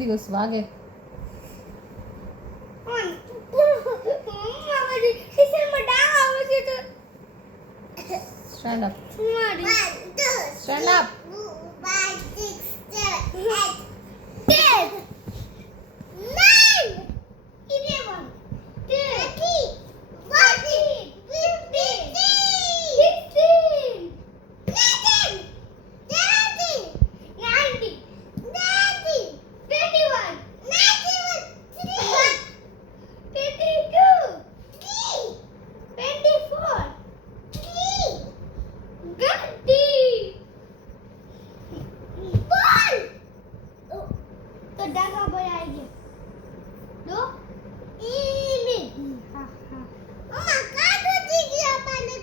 દિવસ વાગે. Stand up. Stand up. 5, 6, 7, 8, 9, 11, 12, 13, 14, 15, 16, 17, 18, 19, 20, 21, 22, 24, 30. બોલ તો ડાગા પર આવી ગયો દો ઈમી હા હા મમ્મા કાઢો દીધી આપણને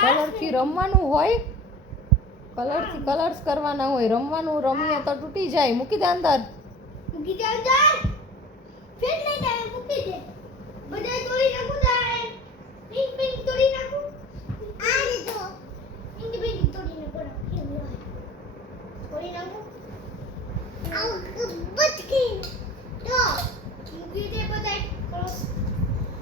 કલરથી રમવાનું હોય, કલરથી કલર્સ કરવાના હોય, રમવાનું રમીએ તો તૂટી જાય. મૂકી દે અંદર. મૂકી દે અંદર ફેર લઈ જાય મૂકી દે બધા તોડી નાખું તારે પિંક પિંક તોડી નાખું આ લીધો પિંક પિંક તોડી નાખો તોડી નાખો આવ બચકી તો મૂકી દે બધા ક્રોસ